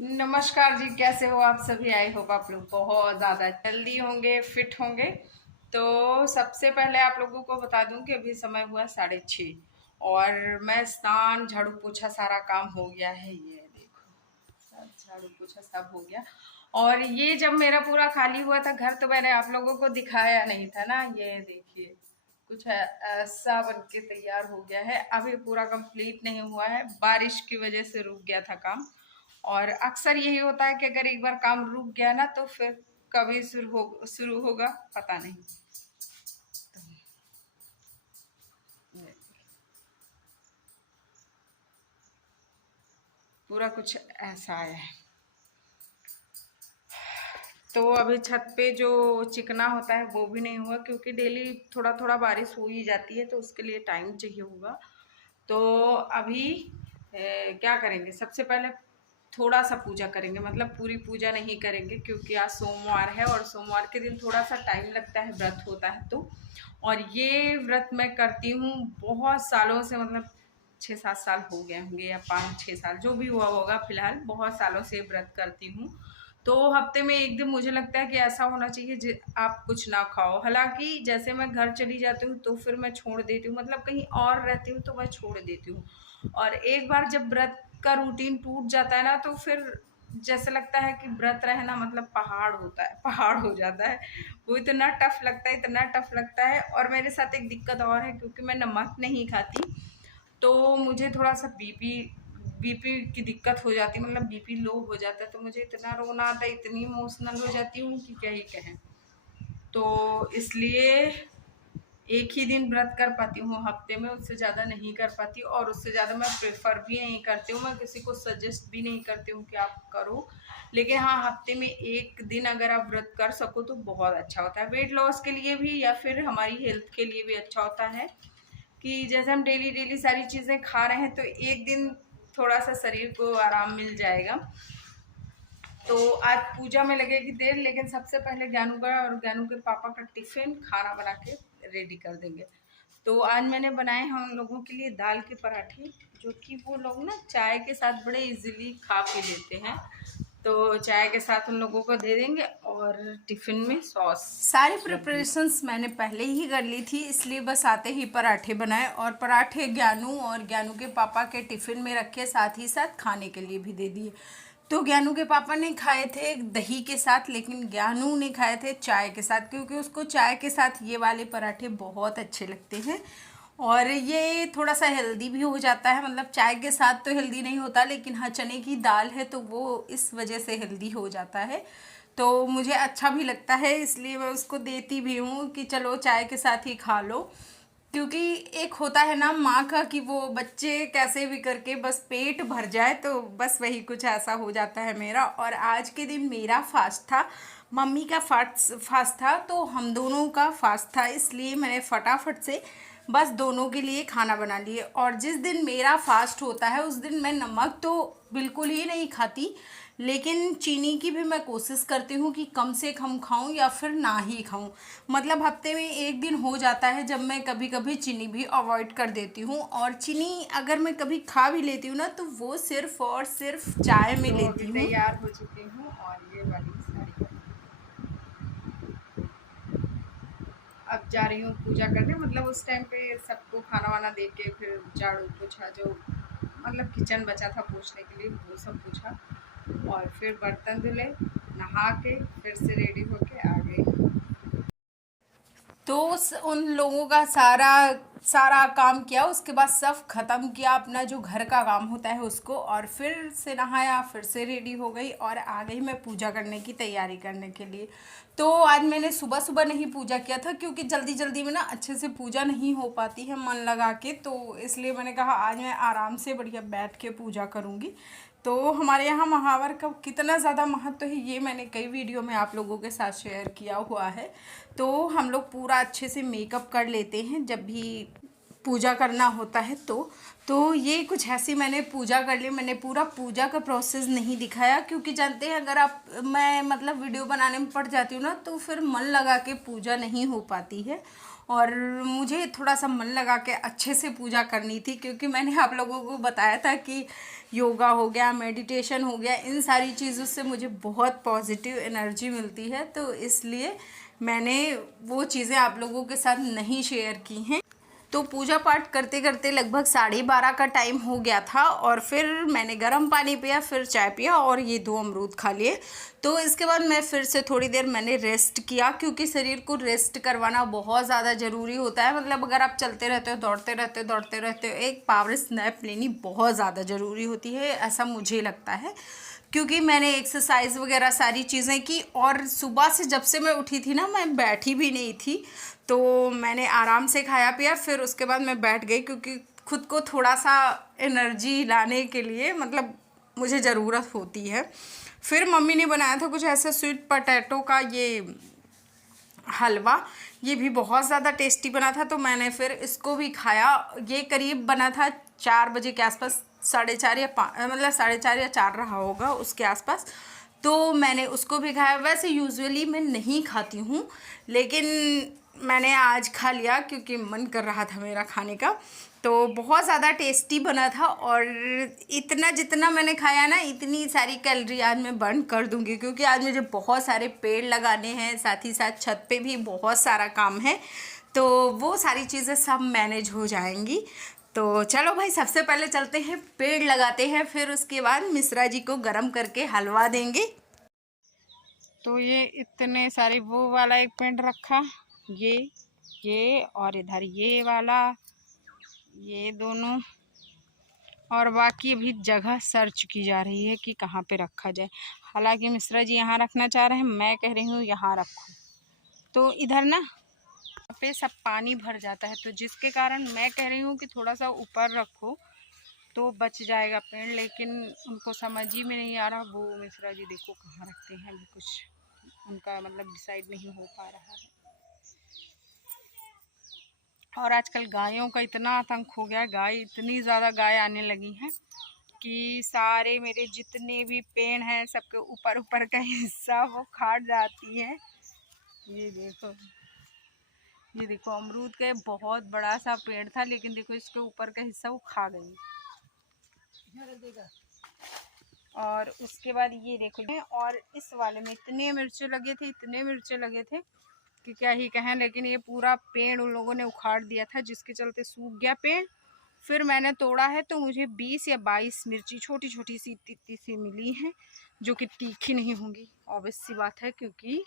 नमस्कार जी, कैसे हो आप सभी। आई होप आप लोग बहुत ज़्यादा हेल्दी होंगे, फिट होंगे। तो सबसे पहले आप लोगों को बता दूं कि अभी समय हुआ 6:30 और मैं स्नान झाड़ू पोछा सारा काम हो गया है। ये देखो, सब झाड़ू पोछा सब हो गया। और ये जब मेरा पूरा खाली हुआ था घर तो मैंने आप लोगों को दिखाया नहीं था ना। ये देखिए, कुछ ऐसा बन के तैयार हो गया है। अभी पूरा कंप्लीट नहीं हुआ है, बारिश की वजह से रुक गया था काम। और अक्सर यही होता है कि अगर एक बार काम रुक गया ना तो फिर कभी शुरू होगा पता नहीं। पूरा कुछ ऐसा है। तो अभी छत पे जो चिकना होता है वो भी नहीं हुआ, क्योंकि डेली थोड़ा थोड़ा बारिश हो ही जाती है तो उसके लिए टाइम चाहिए होगा। तो अभी क्या करेंगे, सबसे पहले थोड़ा सा पूजा करेंगे, मतलब पूरी पूजा नहीं करेंगे क्योंकि आज सोमवार है और सोमवार के दिन थोड़ा सा टाइम लगता है, व्रत होता है तो। और ये व्रत मैं करती हूँ बहुत सालों से, मतलब 6-7 साल हो गए होंगे या 5-6 साल जो भी हुआ होगा, फिलहाल बहुत सालों से व्रत करती हूँ। तो हफ्ते में एक दिन मुझे लगता है कि ऐसा होना चाहिए आप कुछ ना खाओ। हालांकि जैसे मैं घर चली जाती हूँ तो फिर मैं छोड़ देती हूँ, मतलब कहीं और रहती हूँ तो मैं छोड़ देती हूँ। और एक बार जब व्रत का रूटीन टूट जाता है ना तो फिर जैसे लगता है कि व्रत रहना मतलब पहाड़ होता है, पहाड़ हो जाता है। वो इतना टफ लगता है, इतना टफ लगता है। और मेरे साथ एक दिक्कत और है, क्योंकि मैं नमक नहीं खाती तो मुझे थोड़ा सा बीपी की दिक्कत हो जाती है, मतलब बीपी लो हो जाता है तो मुझे इतना रोना आता है, इतनी इमोशनल हो जाती हूँ कि क्या ही कहें। तो इसलिए एक ही दिन व्रत कर पाती हूँ हफ्ते में, उससे ज़्यादा नहीं कर पाती। और उससे ज़्यादा मैं प्रेफर भी नहीं करती हूँ, मैं किसी को सजेस्ट भी नहीं करती हूँ कि आप करो। लेकिन हाँ, हफ्ते में एक दिन अगर आप व्रत कर सको तो बहुत अच्छा होता है, वेट लॉस के लिए भी या फिर हमारी हेल्थ के लिए भी अच्छा होता है। कि जैसे हम डेली डेली सारी चीज़ें खा रहे हैं तो एक दिन थोड़ा सा शरीर को आराम मिल जाएगा। तो आज पूजा में लगेगी देर, लेकिन सबसे पहले ज्ञानू का और ज्ञानू के पापा का टिफिन खाना बना के रेडी कर देंगे। तो आज मैंने बनाए हैं उन लोगों के लिए दाल के पराठे, जो कि वो लोग ना चाय के साथ बड़े इजीली खा पी लेते हैं। तो चाय के साथ उन लोगों को दे देंगे और टिफिन में सॉस। सारी प्रिपरेशंस मैंने पहले ही कर ली थी, इसलिए बस आते ही पराठे बनाए और पराठे ज्ञानू और ज्ञानू के पापा के टिफिन में रखे, साथ ही साथ खाने के लिए भी दे दिए। तो ज्ञानू के पापा ने खाए थे दही के साथ, लेकिन ज्ञानू ने खाए थे चाय के साथ, क्योंकि उसको चाय के साथ ये वाले पराठे बहुत अच्छे लगते हैं। और ये थोड़ा सा हेल्दी भी हो जाता है, मतलब चाय के साथ तो हेल्दी नहीं होता, लेकिन हाँ चने की दाल है तो वो इस वजह से हेल्दी हो जाता है। तो मुझे अच्छा भी लगता है, इसलिए मैं उसको देती भी हूँ कि चलो चाय के साथ ही खा लो। क्योंकि एक होता है ना माँ का कि वो बच्चे कैसे भी करके बस पेट भर जाए, तो बस वही कुछ ऐसा हो जाता है मेरा। और आज के दिन मेरा फास्ट था, मम्मी का फास्ट था, तो हम दोनों का फास्ट था, इसलिए मैंने फटाफट से बस दोनों के लिए खाना बना लिए। और जिस दिन मेरा फास्ट होता है उस दिन मैं नमक तो बिल्कुल ही नहीं खाती, लेकिन चीनी की भी मैं कोशिश करती हूँ कि कम से कम खाऊं या फिर ना ही खाऊं। मतलब हफ्ते में एक दिन हो जाता है जब मैं कभी कभी चीनी भी अवॉइड कर देती हूँ। और चीनी अगर मैं कभी खा भी लेती हूँ ना तो वो सिर्फ और सिर्फ चाय में लेती हूँ। तैयार हो चुकी हूँ और ये वाली साड़ी अब जा रही हूँ पूजा करने, मतलब उस टाइम पे सबको खाना वाना दे के फिर झाड़ू पोछा जो मतलब किचन बचा था पूछने के लिए वो सब पूछा, और फिर बर्तन धुले, नहा के फिर से रेडी होके आ गई। तो उन लोगों का सारा सारा काम किया, उसके बाद सब ख़त्म किया अपना जो घर का काम होता है उसको, और फिर से नहाया, फिर से रेडी हो गई और आ गई मैं पूजा करने की तैयारी करने के लिए। तो आज मैंने सुबह सुबह नहीं पूजा किया था, क्योंकि जल्दी जल्दी में ना अच्छे से पूजा नहीं हो पाती है मन लगा के, तो इसलिए मैंने कहा आज मैं आराम से बढ़िया बैठ के पूजा करूँगी। तो हमारे यहाँ महावर का कितना ज़्यादा महत्व है ये मैंने कई वीडियो में आप लोगों के साथ शेयर किया हुआ है। तो हम लोग पूरा अच्छे से मेकअप कर लेते हैं जब भी पूजा करना होता है। तो ये कुछ ऐसी मैंने पूजा कर ली। मैंने पूरा पूजा का प्रोसेस नहीं दिखाया, क्योंकि जानते हैं अगर आप मैं मतलब वीडियो बनाने में पड़ जाती हूँ ना तो फिर मन लगा के पूजा नहीं हो पाती है। और मुझे थोड़ा सा मन लगा के अच्छे से पूजा करनी थी, क्योंकि मैंने आप लोगों को बताया था कि योगा हो गया, मेडिटेशन हो गया, इन सारी चीज़ों से मुझे बहुत पॉजिटिव एनर्जी मिलती है, तो इसलिए मैंने वो चीज़ें आप लोगों के साथ नहीं शेयर की हैं। तो पूजा पाठ करते करते लगभग 12:30 का टाइम हो गया था, और फिर मैंने गर्म पानी पिया, फिर चाय पिया और ये 2 अमरूद खा लिए। तो इसके बाद मैं फिर से थोड़ी देर मैंने रेस्ट किया, क्योंकि शरीर को रेस्ट करवाना बहुत ज़्यादा ज़रूरी होता है। मतलब अगर आप चलते रहते हो, दौड़ते रहते हो, एक पावर स्नैप लेनी बहुत ज़्यादा ज़रूरी होती है, ऐसा मुझे लगता है। क्योंकि मैंने एक्सरसाइज वगैरह सारी चीज़ें की, और सुबह से जब से मैं उठी थी ना, मैं बैठी भी नहीं थी। तो मैंने आराम से खाया पिया, फिर उसके बाद मैं बैठ गई, क्योंकि खुद को थोड़ा सा एनर्जी लाने के लिए मतलब मुझे ज़रूरत होती है। फिर मम्मी ने बनाया था कुछ ऐसा स्वीट पोटैटो का ये हलवा, ये भी बहुत ज़्यादा टेस्टी बना था, तो मैंने फिर इसको भी खाया। ये करीब बना था 4 बजे के आसपास, 4:30 या 5, मतलब 4:30 या 4 रहा होगा उसके आसपास। तो मैंने उसको भी खाया। वैसे यूजुअली मैं नहीं खाती हूँ, लेकिन मैंने आज खा लिया क्योंकि मन कर रहा था मेरा खाने का। तो बहुत ज़्यादा टेस्टी बना था, और इतना जितना मैंने खाया ना, इतनी सारी कैलोरी आज मैं बर्न कर दूंगी, क्योंकि आज मुझे बहुत सारे पेड़ लगाने हैं, साथ ही साथ छत पे भी बहुत सारा काम है, तो वो सारी चीज़ें सब मैनेज हो जाएंगी। तो चलो भाई, सबसे पहले चलते हैं पेड़ लगाते हैं, फिर उसके बाद मिश्रा जी को गरम करके हलवा देंगे। तो ये इतने सारे, वो वाला एक पेड़ रखा, ये और इधर ये वाला, ये दोनों, और बाकी अभी जगह सर्च की जा रही है कि कहाँ पे रखा जाए। हालांकि मिश्रा जी यहाँ रखना चाह रहे हैं, मैं कह रही हूँ यहाँ रखो। तो इधर ना पे सब पानी भर जाता है, तो जिसके कारण मैं कह रही हूँ कि थोड़ा सा ऊपर रखो तो बच जाएगा पेड़, लेकिन उनको समझ ही में नहीं आ रहा। वो मिश्रा जी देखो कहाँ रखते हैं, अभी कुछ उनका मतलब डिसाइड नहीं हो पा रहा है। और आजकल गायों का इतना आतंक हो गया है, इतनी ज़्यादा गाय आने लगी हैं कि सारे मेरे जितने भी पेड़ हैं सबके ऊपर ऊपर का हिस्सा वो खा जाती है। ये देखो अमरूद का बहुत बड़ा सा पेड़ था, लेकिन देखो इसके ऊपर का हिस्सा वो खा गई। और उसके बाद ये देखो, और इस वाले में इतने मिर्चे लगे थे कि क्या ही कहें, लेकिन ये पूरा पेड़ उन लोगों ने उखाड़ दिया था, जिसके चलते सूख गया पेड़। फिर मैंने तोड़ा है तो मुझे 20 या 22 मिर्ची छोटी छोटी सी तित्ती सी मिली हैं, जो कि तीखी नहीं होंगी, ऑब्वियस सी बात है, क्योंकि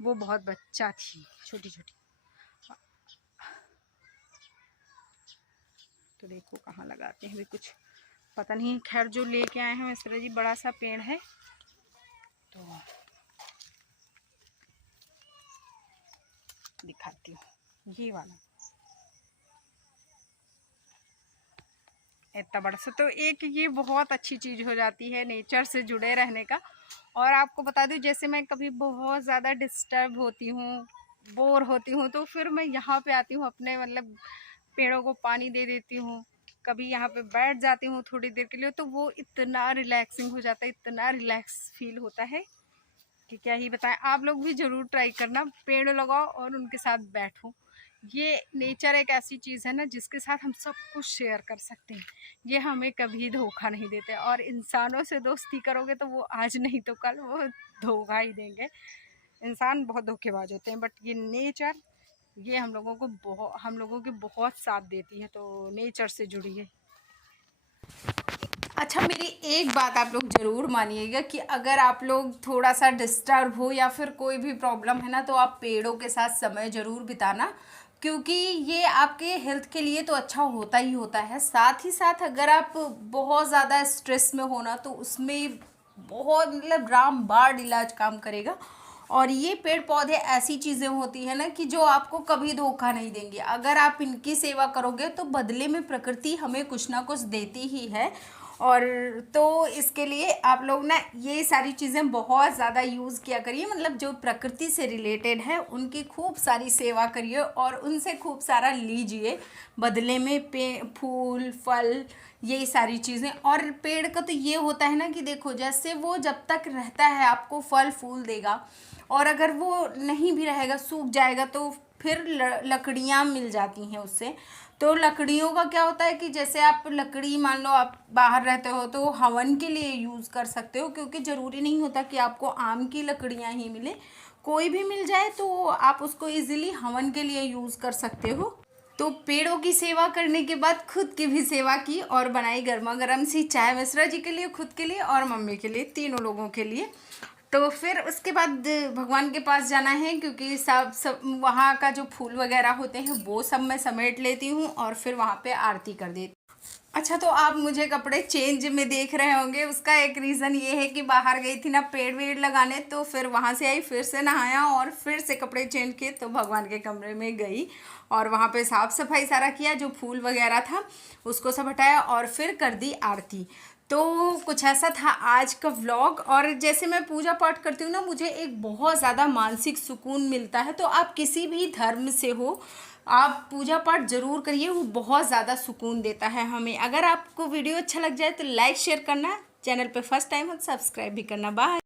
वो बहुत बच्चा थी, छोटी छोटी। तो देखो कहाँ लगाते हैं, भी कुछ पता नहीं। खैर जो लेके आए हैं मिश्रा जी, बड़ा सा पेड़ है, तो दिखाती हूँ। ये वाला इतना बड़ा सा, तो एक ये बहुत अच्छी चीज़ हो जाती है नेचर से जुड़े रहने का। और आपको बता दूं, जैसे मैं कभी बहुत ज़्यादा डिस्टर्ब होती हूँ, बोर होती हूँ, तो फिर मैं यहाँ पे आती हूँ, अपने मतलब पेड़ों को पानी दे देती हूँ, कभी यहाँ पे बैठ जाती हूँ थोड़ी देर के लिए, तो वो इतना रिलैक्सिंग हो जाता है, इतना रिलैक्स फील होता है कि क्या ही बताएं। आप लोग भी ज़रूर ट्राई करना, पेड़ लगाओ और उनके साथ बैठो। ये नेचर एक ऐसी चीज़ है ना, जिसके साथ हम सब कुछ शेयर कर सकते हैं। ये हमें कभी धोखा नहीं देते, और इंसानों से दोस्ती करोगे तो वो आज नहीं तो कल वो धोखा ही देंगे। इंसान बहुत धोखेबाज होते हैं, बट ये नेचर, ये हम लोगों के बहुत साथ देती है, तो नेचर से जुड़ी है। अच्छा, मेरी एक बात आप लोग ज़रूर मानिएगा कि अगर आप लोग थोड़ा सा डिस्टर्ब हो या फिर कोई भी प्रॉब्लम है ना, तो आप पेड़ों के साथ समय ज़रूर बिताना, क्योंकि ये आपके हेल्थ के लिए तो अच्छा होता ही होता है। साथ ही साथ अगर आप बहुत ज़्यादा स्ट्रेस में हो ना, तो उसमें बहुत मतलब रामबाण इलाज काम करेगा। और ये पेड़ पौधे ऐसी चीज़ें होती हैं ना कि जो आपको कभी धोखा नहीं देंगे। अगर आप इनकी सेवा करोगे तो बदले में प्रकृति हमें कुछ ना कुछ देती ही है। और तो इसके लिए आप लोग ना ये सारी चीज़ें बहुत ज़्यादा यूज़ किया करिए, मतलब जो प्रकृति से रिलेटेड है उनकी खूब सारी सेवा करिए और उनसे खूब सारा लीजिए, बदले में फूल फल यही सारी चीज़ें। और पेड़ का तो ये होता है ना कि देखो, जैसे वो जब तक रहता है आपको फल फूल देगा, और अगर वो नहीं भी रहेगा, सूख जाएगा, तो फिर लकड़ियाँ मिल जाती हैं उससे। तो लकड़ियों का क्या होता है कि जैसे आप लकड़ी मान लो आप बाहर रहते हो तो हवन के लिए यूज़ कर सकते हो, क्योंकि ज़रूरी नहीं होता कि आपको आम की लकड़ियाँ ही मिले, कोई भी मिल जाए तो आप उसको इजीली हवन के लिए यूज़ कर सकते हो। तो पेड़ों की सेवा करने के बाद खुद की भी सेवा की और बनाई गर्मा गर्म सी चाय मिश्रा जी के लिए, खुद के लिए और मम्मी के लिए, तीनों लोगों के लिए। तो फिर उसके बाद भगवान के पास जाना है, क्योंकि सब वहाँ का जो फूल वगैरह होते हैं वो सब मैं समेट लेती हूँ और फिर वहाँ पे आरती कर देती। अच्छा, तो आप मुझे कपड़े चेंज में देख रहे होंगे, उसका एक रीज़न ये है कि बाहर गई थी ना पेड़ वेड़ लगाने, तो फिर वहाँ से आई, फिर से नहाया और फिर से कपड़े चेंज किए, तो भगवान के कमरे में गई और वहाँ पे साफ़ सफाई सारा किया, जो फूल वगैरह था उसको सब हटाया और फिर कर दी आरती। तो कुछ ऐसा था आज का व्लॉग। और जैसे मैं पूजा पाठ करती हूँ ना, मुझे एक बहुत ज़्यादा मानसिक सुकून मिलता है। तो आप किसी भी धर्म से हो, आप पूजा पाठ ज़रूर करिए, वो बहुत ज़्यादा सुकून देता है हमें। अगर आपको वीडियो अच्छा लग जाए तो लाइक शेयर करना, चैनल पे फर्स्ट टाइम हो तो सब्सक्राइब भी करना। बाय।